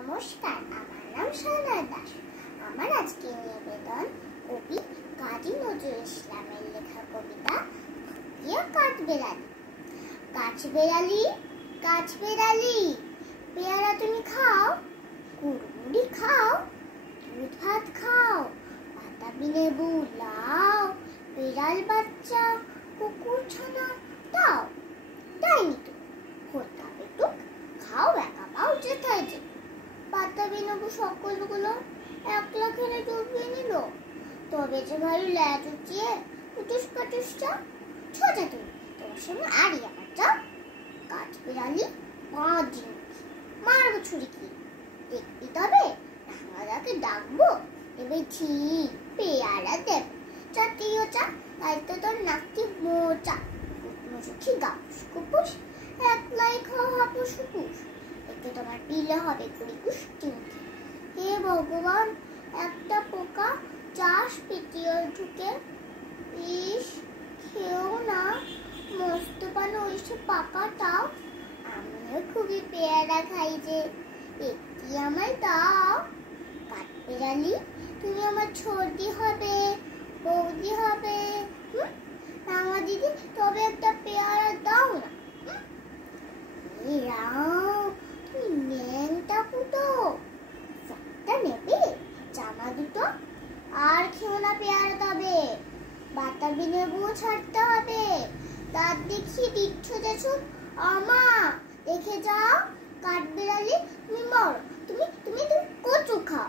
নমস্কার, আমার নাম সয়নাল দাস। আমার আজকে নিবেদন কবি কাজী নজরুল ইসলামের লেখা কবিতা কাঠবেড়ালি। কাঠবেড়ালি, কাঠবেড়ালি, পেয়ারা তুমি খাও, কুড়মুড়ি খাও, দুধ ভাত খাও, বাতাবি লেবু লাও, বিড়াল বাচ্চা কুকুর ছানা দাও। তাইনি তো খোটা পেটুক খাও, একা পাও যেথায় যে। বাতাবি লেবু সকলগুলো একলা খেলে ডুবিয়ে নিল। তবে যে ভারী ল্যাজ উঠিয়ে উঠুস কাটুসটা ছোটা তুমি তোমার সঙ্গে আরই আমার চাও। কাঠবেড়ালি বাঁধি মারবো ছুরি কি দেখবি তবে রাঙাদাকে ডাকবো এবে ঠিক পেয়ারা দেব চাটিও চা তাইতো তোর নাকি মোচা মুখি গাপুস কুপুস একলাই খাওয়া হাপুস হুপুস এতে তোমার পিলে হবে কুড়ি কুষ্টি মুখে। হে ভগবান, একটা পোকা চাষ পিটিয়ে ঢুকে, ইস খেয়েও না, মস্ত পান ওইসব পাকাটাও। আমিও খুবই পেয়ারা খাই যে, একটি আমায় দাও। কাঠবেড়ালি, তুমি আমার ছোটি হবে, বৌদি হবে, রাঙা দিদি, তবে একটা পেয়ারা দাও না। তুমি ন্যাংটা ফুটো, একটা নেবে জামা দুটো, আর খেও না পেয়ারা তবে। বাতাবি লেবু ছাড়তে হবে, তার দেখিয়ে দিচ্ছ যেছ আমা, দেখে যাও। কাঠবেড়ালি তুমি মরো, তুমি কচু খাও।